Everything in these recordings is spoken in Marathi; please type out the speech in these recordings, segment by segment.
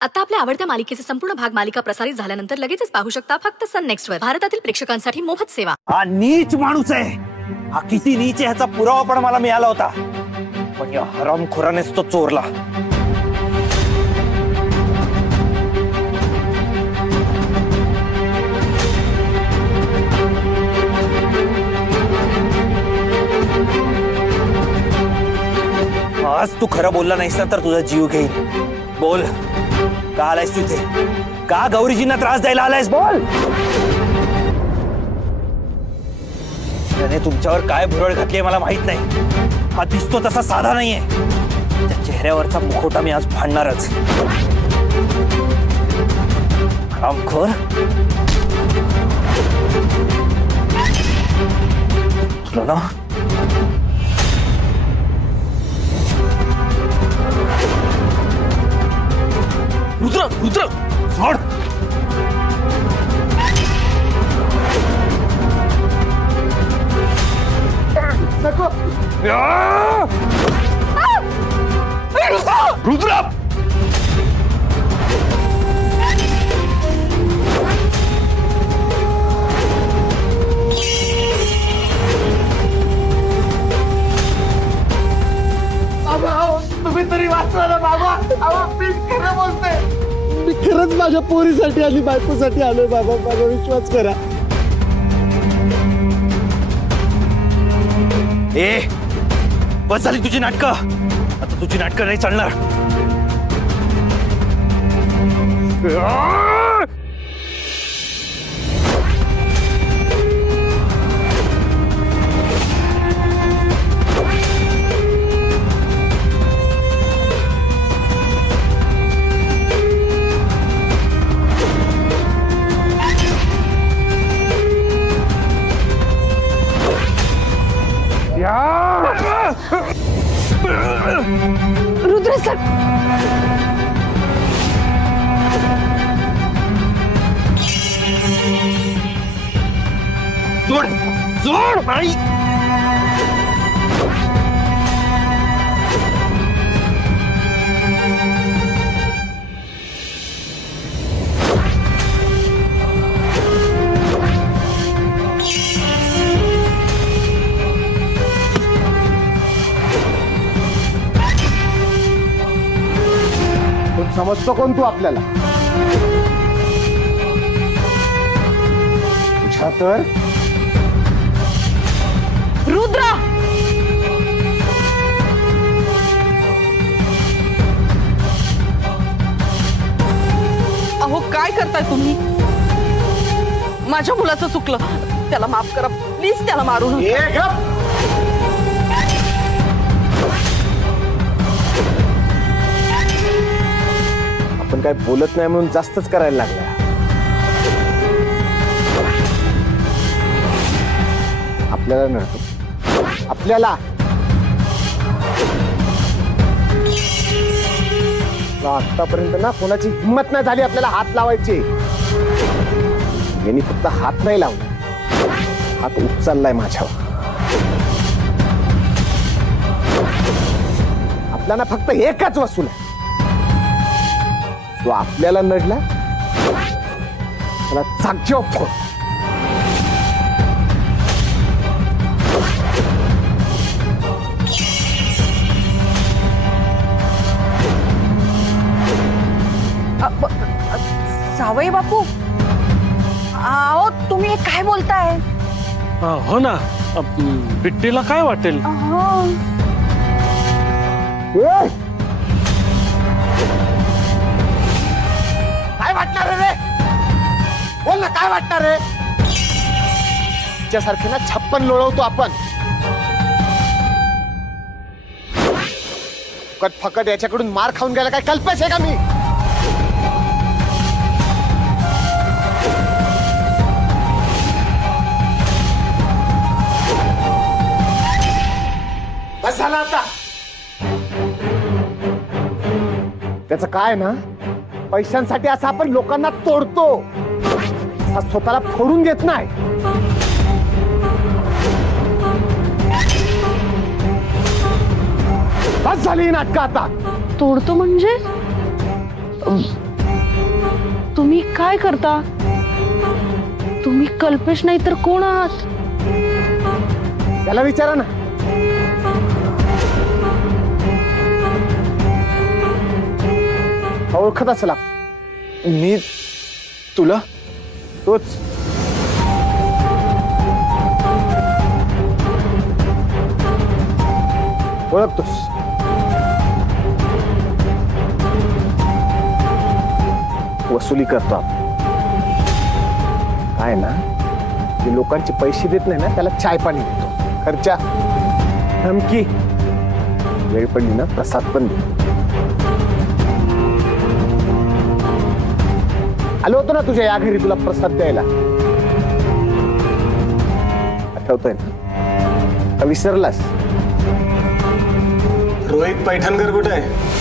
आता आपल्या आवडत्या मालिकेचे संपूर्ण भाग मालिका प्रसारित झाल्यानंतर लगेचच पाहू शकता फक्त सन नेक्स्ट वर. भारतातील प्रेक्षकांसाठी मोफत सेवा. हा नीच माणूस आहे. हा किती नीच आहे ह्याचा पुरावा पण मला मिळाला होता, पण या हरामखोरानेच तो चोरला. आज तू खरं बोलला नाहीस ना तर तुझा जीव घेईल. बोल, का आलायस तू इथे? का गौरीजींना त्रास द्यायला आलायस? बोल. त्याने तुमच्यावर काय भुरळ घातली मला माहित नाही. हा दिसतो तसा साधा नाहीये. त्या चेहऱ्यावरचा मुखवटा मी आज फाडणारच. हरामखोर. तुला ना रुद्र रुद्र सोड. नको. रुद्र तुम्ही तरी वाचला ना बाबा. मी खरं बोलते. मी खरंच माझ्या पोरीसाठी आणि बायकोसाठी आलोय बाबा. माझा विश्वास करा. ए बस झाली तुझी नाटकं. आता तुझी नाटकं नाही चालणार. रुद्र सर, जोड जोड नाही. समजतो कोण तू आपल्याला? तुझ्या तर रुद्र अहो काय करताय तुम्ही? माझ्या मुलाचं चुकलं, त्याला माफ करा प्लीज. त्याला मारू नका. आपण काय बोलत नाही म्हणून जास्तच करायला लागला. आपल्याला नव्हतं, आपल्याला आतापर्यंत ना कोणाची हिंमत नाही झाली आपल्याला हात लावायची. यांनी फक्त हात नाही लावला, हात उचललाय माझ्यावर. आपल्याला फक्त एकच वसूल आहे. तो आपल्याला नडला त्याला जागेवर फोड. सावई बापू, अहो तुम्ही काय बोलताय? हो ना, बिट्टीला काय वाटेल? काय वाटणार रे? बोल ना, काय वाटणार रे? तुझ्यासारखे ना 56 लोळवतो आपण. फकट फकट याच्याकडून मार खाऊन गेला काय कल्पेश आहे का मी? बस झालं आता. त्याचं काय ना, पैशांसाठी असं आपण लोकांना तोडतो, स्वतःला फोडून घेत नाही. बस झाली नाटकं आता. तोडतो म्हणजे तुम्ही काय करता? तुम्ही कल्पेश नाही तर कोण आहात? त्याला विचारा ना. ओळखत असला. मी तुला तोच. ओळखतोस. वसुली करतो आपण. काय ना, जे लोकांचे पैसे देत नाही ना त्याला चाय पाणी देतो. खर्चा, धमकी, वेळ पडली ना प्रसाद पण दे. आलो होतो ना तुझ्या या घरी तुला प्रसाद द्यायला. आठवतोय ना? का विसरलास? रोहित पैठणकर कुठे आहे?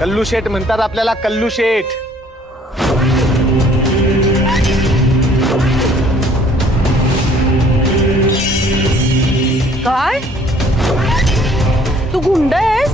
कल्लू शेठ म्हणतात आपल्याला. कल्लू शेठ. काय? तू गुंड आहेस?